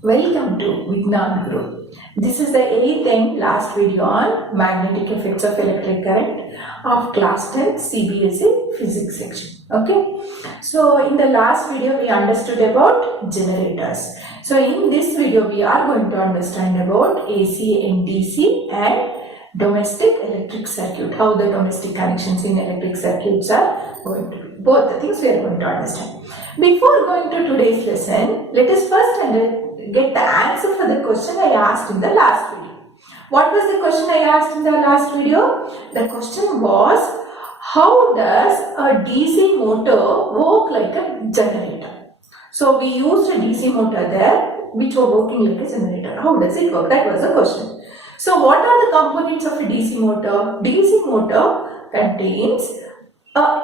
Welcome to Vignan Group. This is the 8th and last video on magnetic effects of electric current of class 10 CBSE physics section. Okay. So in the last video we understood about generators. So in this video we are going to understand about AC and DC and domestic electric circuit. How the domestic connections in electric circuits are going to be. Both the things we are going to understand. Before going to today's lesson, let us first get the answer for the question I asked in the last video. What was the question I asked in the last video? The question was, how does a DC motor work like a generator? So we used a DC motor there which was working like a generator. How does it work? That was the question. So what are the components of a DC motor? DC motor contains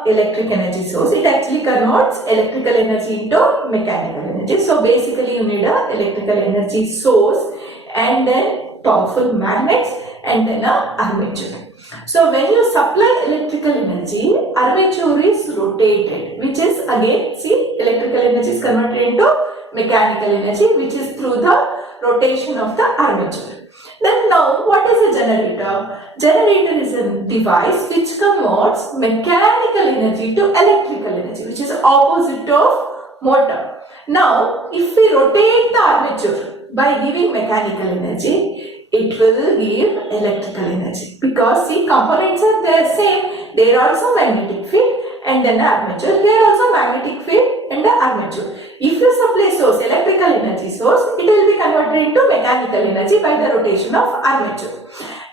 electric energy source. It actually converts electrical energy into mechanical energy. So basically you need a electrical energy source and then powerful magnets and then a armature. So when you supply electrical energy, armature is rotated, which is again, see, electrical energy is converted into mechanical energy, which is through the rotation of the armature. Then now, what is a generator? Generator is a device which converts mechanical energy to electrical energy, which is opposite of motor. Now, if we rotate the armature by giving mechanical energy, it will give electrical energy. Because see, components are the same. There are also magnetic field and then armature. Here also magnetic field and the armature. If you supply source, electrical energy source, it will be converted into mechanical energy by the rotation of armature.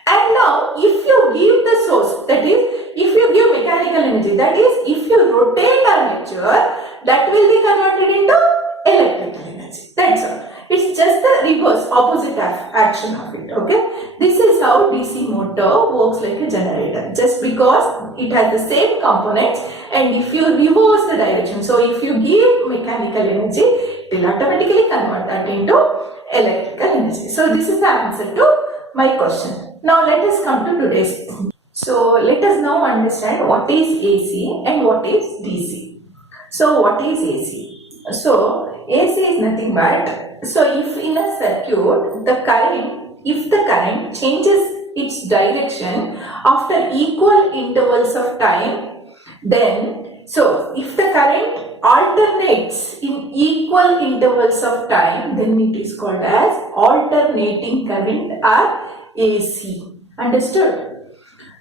And now, if you give the source, that is, if you give mechanical energy, that is, if you rotate armature, that will be converted into electrical energy. That's all. It's just the reverse, opposite action of it. Okay. This is how DC motor works like a generator. Just because it has the same components, and if you reverse the direction, so if you give mechanical energy, it will automatically convert that into electrical energy. So this is the answer to my question. Now let us come to today's. So let us now understand what is AC and what is DC. So what is AC? So AC is nothing but, so if in a circuit, if the current changes its direction after equal intervals of time, then, so if the current alternates in equal intervals of time, then it is called as alternating current or AC. Understood?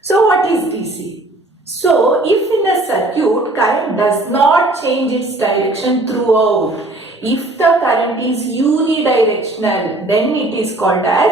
So what is DC? So if in a circuit, current does not change its direction throughout, if the current is unidirectional, then it is called as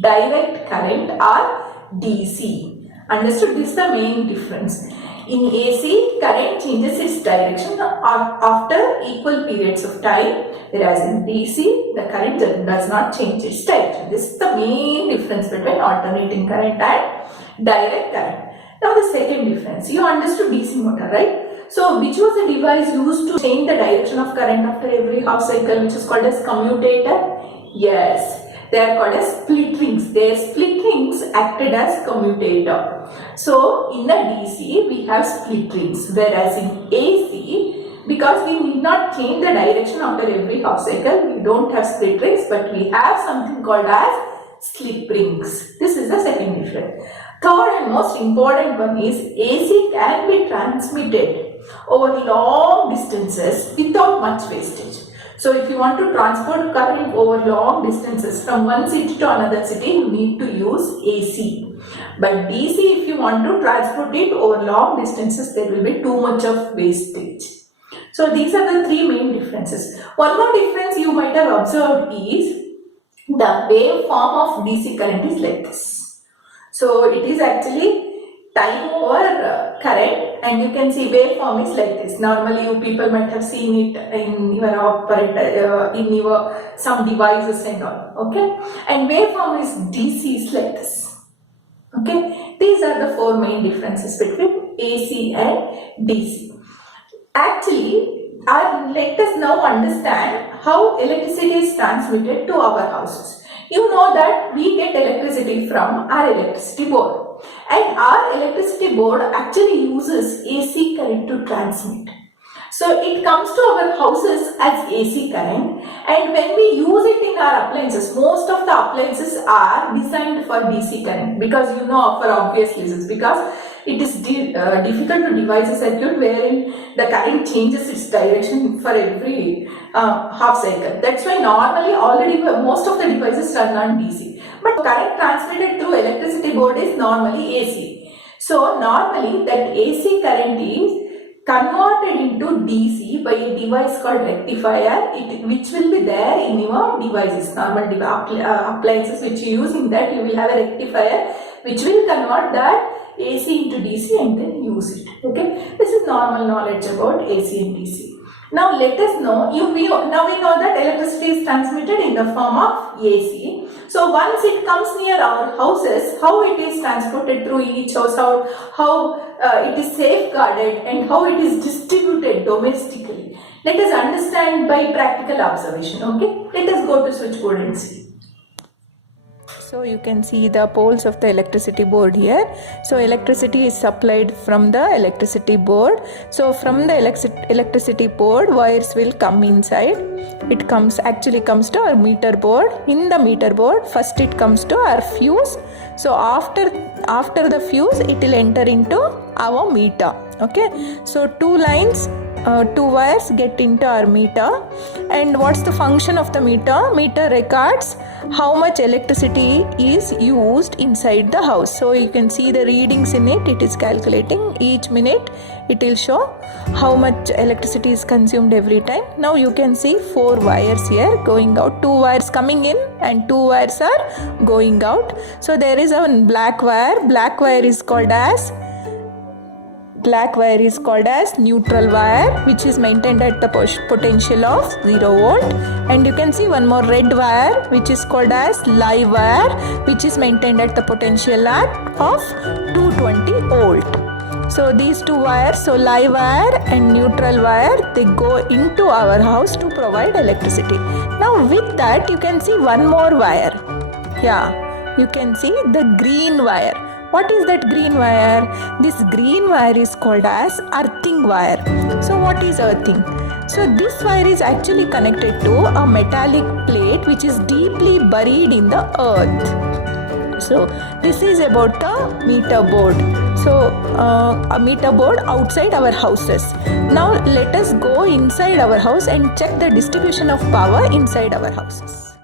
direct current or DC. Understood? This is the main difference. In AC, current changes its direction after equal periods of time, whereas in DC, the current does not change its direction. This is the main difference between alternating current and direct current. Now the second difference, you understood DC motor, right? So which was the device used to change the direction of current after every half cycle, which is called as commutator? Yes, they are called as split rings. Their split rings acted as commutator. So in the DC we have split rings, whereas in AC, because we need not change the direction after every half cycle, we don't have split rings, but we have something called as slip rings. This is the second difference. Third and most important one is AC can be transmitted over long distances without much wastage. So if you want to transport current over long distances from one city to another city, you need to use AC. But DC, if you want to transport it over long distances, there will be too much of wastage. So these are the three main differences. One more difference you might have observed is the waveform of DC current is like this. So it is actually time over current, and you can see waveform is like this. Normally you people might have seen it in your operator, in your some devices and all. Okay, and waveform is DC is like this. Okay, these are the four main differences between AC and DC. Actually, let us now understand how electricity is transmitted to our houses. You know that we get electricity from our electricity board, and our electricity board actually uses AC current to transmit. So it comes to our houses as AC current, and when we use it in our appliances, most of the appliances are designed for DC current, because you know, for obvious reasons, because it is difficult to devise a circuit wherein the current changes its direction for every half cycle. That's why normally already most of the devices run on DC. But current transmitted through electricity board is normally AC. So normally that AC current is converted into DC by a device called rectifier, which will be there in your devices, normal appliances which you use. In that you will have a rectifier which will convert that AC into DC and then use it. Okay, this is normal knowledge about AC and DC. Now let us know, now we know that electricity is transmitted in the form of AC. So once it comes near our houses, how it is transported through each house, how it is safeguarded, and how it is distributed domestically. Let us understand by practical observation. Okay, let us go to switchboard and see. So you can see the poles of the electricity board here. So electricity is supplied from the electricity board. So from the electricity board, wires will come inside. It actually comes to our meter board. In the meter board, first it comes to our fuse. So after the fuse, it will enter into our meter. Okay, so two wires get into our meter. And what's the function of the meter? Meter records how much electricity is used inside the house. So you can see the readings in it. It is calculating each minute. It will show how much electricity is consumed every time. Now you can see 4 wires here going out. 2 wires coming in and 2 wires are going out. So there is a black wire. Black wire is called as neutral wire, which is maintained at the potential of 0 volt. And you can see one more red wire, which is called as live wire, which is maintained at the potential of 220 volt. So these 2 wires, so live wire and neutral wire, they go into our house to provide electricity. Now with that, you can see one more wire. Yeah, you can see the green wire. What is that green wire? This green wire is called as earthing wire. So what is earthing? So this wire is actually connected to a metallic plate which is deeply buried in the earth. So this is about the meter board. So a meter board outside our houses. Now let us go inside our house and check the distribution of power inside our houses.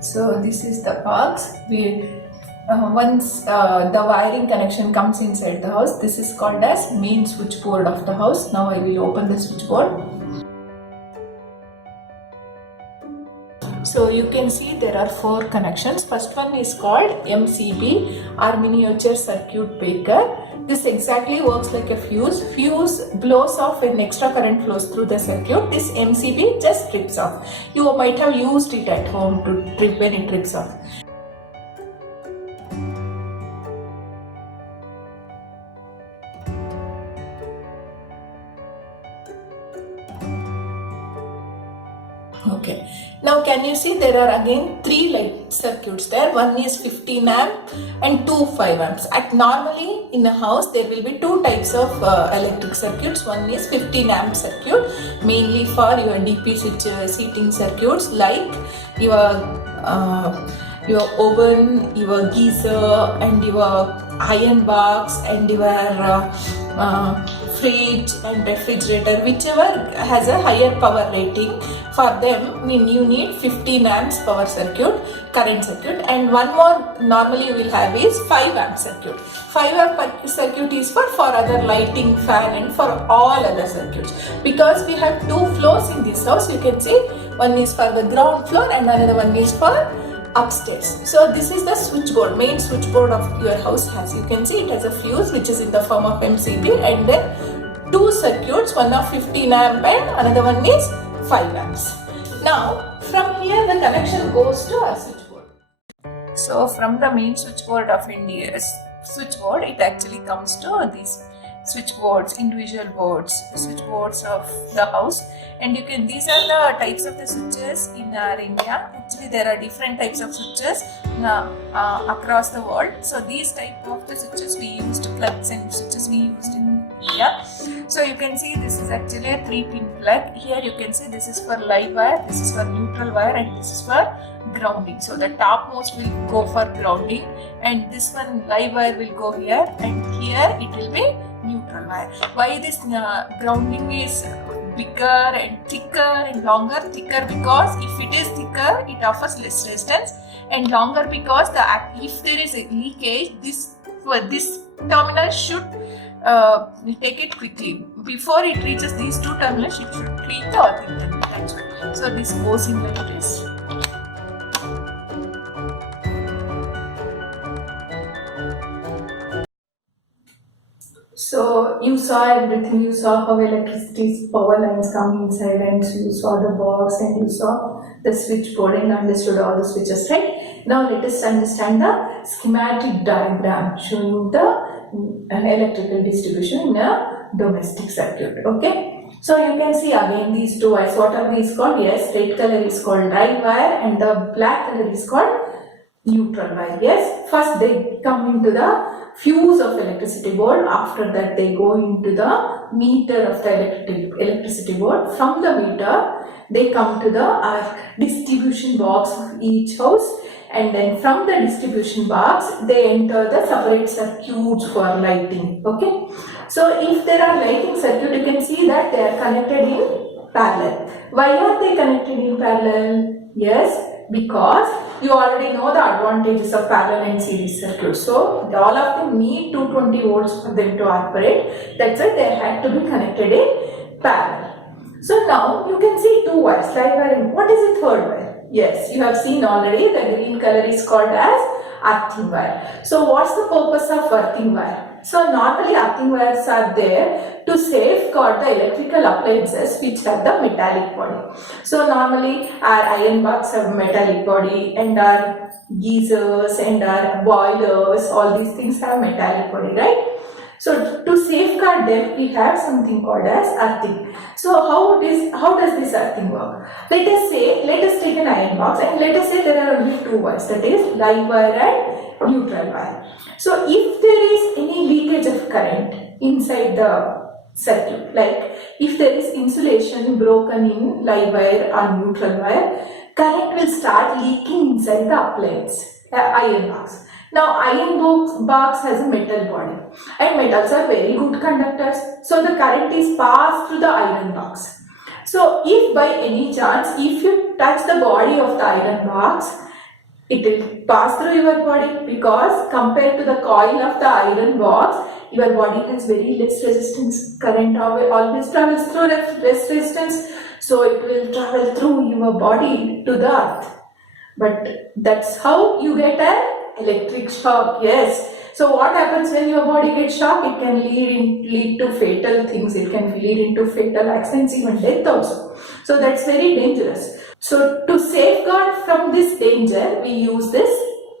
So this is the box. Once the wiring connection comes inside the house, this is called as main switchboard of the house. Now I will open the switchboard. So you can see there are 4 connections. First one is called MCB, or miniature circuit breaker. This exactly works like a fuse. Fuse blows off when extra current flows through the circuit. This MCB just trips off. You might have used it at home to trip when it trips off. Okay, now can you see there are again 3 light circuits there. One is 15 amp and 2 5 amps. Normally in a house there will be 2 types of electric circuits. One is 15 amp circuit, mainly for your DP switch heating circuits, like your oven, your geyser, and your iron box, and your fridge and refrigerator, whichever has a higher power rating. For them, you need 15 amps power circuit, current circuit, and one more normally you will have is 5 amp circuit. 5 amp circuit is for other lighting, fan, and for all other circuits. Because we have 2 floors in this house, you can see one is for the ground floor and another one is for upstairs. So this is the switchboard, main switchboard of your house. As you can see, it has a fuse which is in the form of MCB, and then 2 circuits, one of 15 amp and another one is 5 amps. Now from here the connection goes to our switchboard. So from the main switchboard of India's switchboard, it actually comes to these switchboards, individual boards, the switchboards of the house. And these are the types of the switches in our India. Actually there are different types of switches across the world. So these type of the switches we used, plugs and switches we used in Yeah. So you can see this is actually a 3-pin plug. Here you can see this is for live wire, this is for neutral wire, and this is for grounding. So the topmost will go for grounding, and this one live wire will go here, and here it will be neutral wire. Why this grounding is bigger and thicker and longer? Thicker because if it is thicker, it offers less resistance, and longer because if there is a leakage, this terminal should take it quickly. Before it reaches these two terminals, it should reach the earthing terminal. So this goes in like this. So you saw everything, you saw how electricity power lines come inside, and you saw the box, and you saw the switchboard and understood all the switches, right? Now let us understand the schematic diagram showing the electrical distribution in a domestic circuit, okay? So you can see again these two wires. What are these called? Yes, red color is called drive wire and the black color is called neutral wire. Yes, first they come into the fuse of electricity board. After that they go into the meter of the electricity board. From the meter they come to the distribution box of each house, and then from the distribution box they enter the separate circuits for lighting. Okay, so if there are lighting circuit, you can see that they are connected in parallel. Why are they connected in parallel? Yes, because you already know the advantages of parallel and series circuits. So all of them need 220 volts for them to operate. That's why they had to be connected in parallel. So now you can see two wires, live wire. What is the third wire? Yes, you have seen already. The green color is called as earthing wire. So what's the purpose of earthing wire? So normally earthing wires are there to safeguard the electrical appliances which have the metallic body. So normally our iron box have metallic body, and our geysers and our boilers, all these things have metallic body, right? So to safeguard them, we have something called as earthing. So how does this earthing work? Let us take an iron box, and let us say there are only two wires, that is live wire and neutral wire. So if there is any leakage of current inside the circuit, like if there is insulation broken in live wire or neutral wire, current will start leaking inside the appliance, iron box. Now iron box has a metal body, and metals are very good conductors, so the current is passed through the iron box. So if by any chance, if you touch the body of the iron box, it will pass through your body, because compared to the coil of the iron box, your body has very less resistance. Current always travels through less resistance, so it will travel through your body to the earth. But that's how you get an electric shock. Yes. So what happens when your body gets shocked? It can lead to fatal things. It can lead into fatal accidents, even death also. So that's very dangerous. So to safeguard from this danger, we use this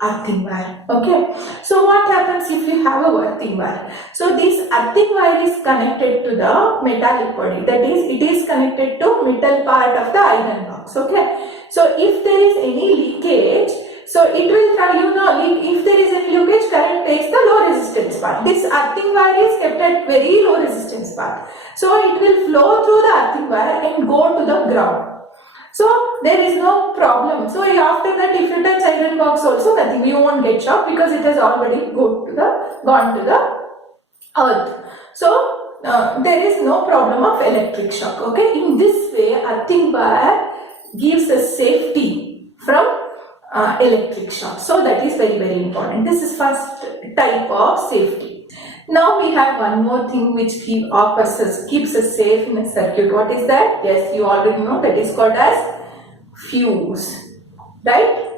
earthing wire. Okay. So what happens if you have a earthing wire? So this earthing wire is connected to the metallic body. That is, it is connected to metal part of the iron box. Okay. So if there is any leakage, so it will try, if there is any leakage, current takes the low resistance part. This earthing wire is kept at very low resistance part. So it will flow through the earthing wire and go to the ground. So there is no problem. So after that, if you touch iron box also, nothing, you won't get shocked, because it has already gone to the earth. So there is no problem of electric shock. Okay, in this way, earthing wire gives us safety from electric shock. So that is very, very important. This is first type of safety. Now we have one more thing which keeps us safe in a circuit. What is that? Yes, you already know, that is called as fuse, right?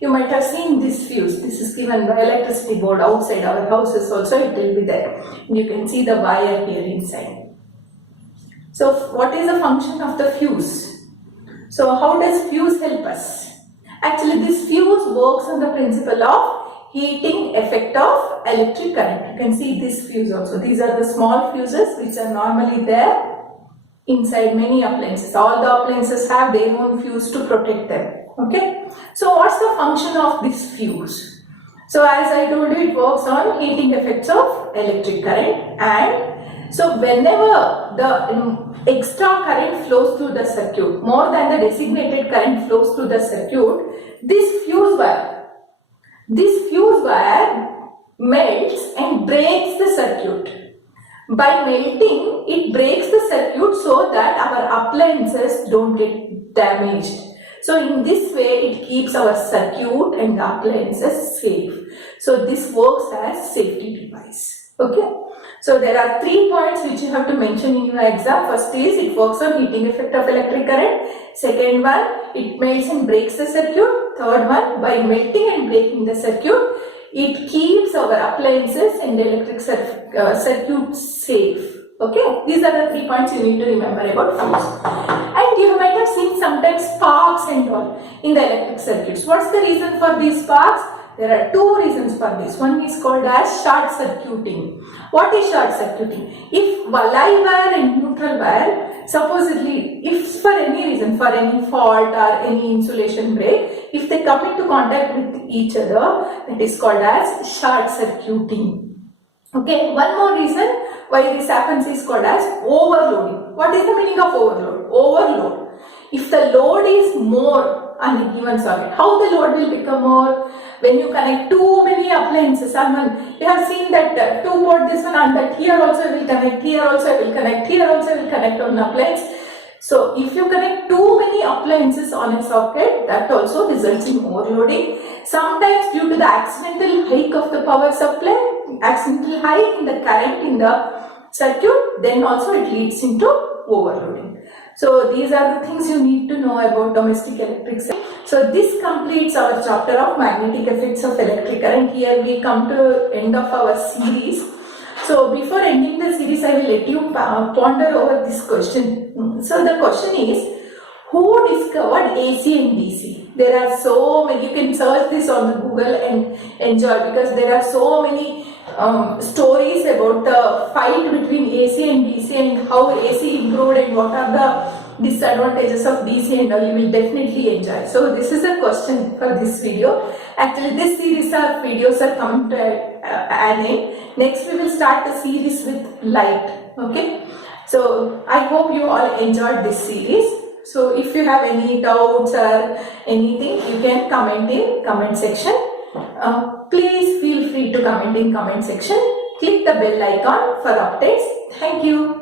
You might have seen this fuse. This is given by electricity board outside our houses also, it will be there. You can see the wire here inside. So what is the function of the fuse? So how does fuse help us? Actually, this fuse works on the principle of heating effect of electric current. You can see this fuse also. These are the small fuses which are normally there inside many appliances. All the appliances have their own fuse to protect them. Okay. So what's the function of this fuse? So as I told you, it works on heating effects of electric current, and So whenever the extra current flows through the circuit, more than the designated current flows through the circuit, this fuse wire melts and breaks the circuit. By melting, it breaks the circuit so that our appliances don't get damaged. So in this way, it keeps our circuit and the appliances safe. So this works as safety device. Okay. So there are 3 points which you have to mention in your exam. First is it works on heating effect of electric current. Second one, it melts and breaks the circuit. Third one, by melting and breaking the circuit, it keeps our appliances and electric circuit safe. Okay, these are the 3 points you need to remember about fuse. And you might have seen sometimes sparks and all in the electric circuits. What's the reason for these sparks? There are 2 reasons for this. One is called as short circuiting. What is short circuiting? If Valai wire and neutral wire, supposedly, if for any reason, for any fault or any insulation break, if they come into contact with each other, that is called as short circuiting. Okay, one more reason why this happens is called as overloading. What is the meaning of overload? Overload. If the load is more on a given socket, how the load will become more? When you connect too many appliances, you have seen that 2 port this one and that here also will connect, here also will connect, here also will connect on appliance. So if you connect too many appliances on a socket, that also results in overloading. Sometimes due to the accidental hike of the power supply, accidental hike in the current in the circuit, then also it leads into overloading. So these are the things you need to know about domestic electric circuit. So this completes our chapter of magnetic effects of electric current. Here we come to end of our series. So before ending the series, I will let you ponder over this question. So the question is, who discovered AC and DC? There are so many, you can search this on Google and enjoy, because there are so many stories about the fight between AC and DC and how AC improved and what are the disadvantages of DC and all. You will definitely enjoy. So this is a question for this video. Actually this series of videos are coming to an end. Next we will start the series with light. Okay. So I hope you all enjoyed this series. So if you have any doubts or anything, you can comment in comment section. Please feel free to comment in comment section. Click the bell icon for updates. Thank you.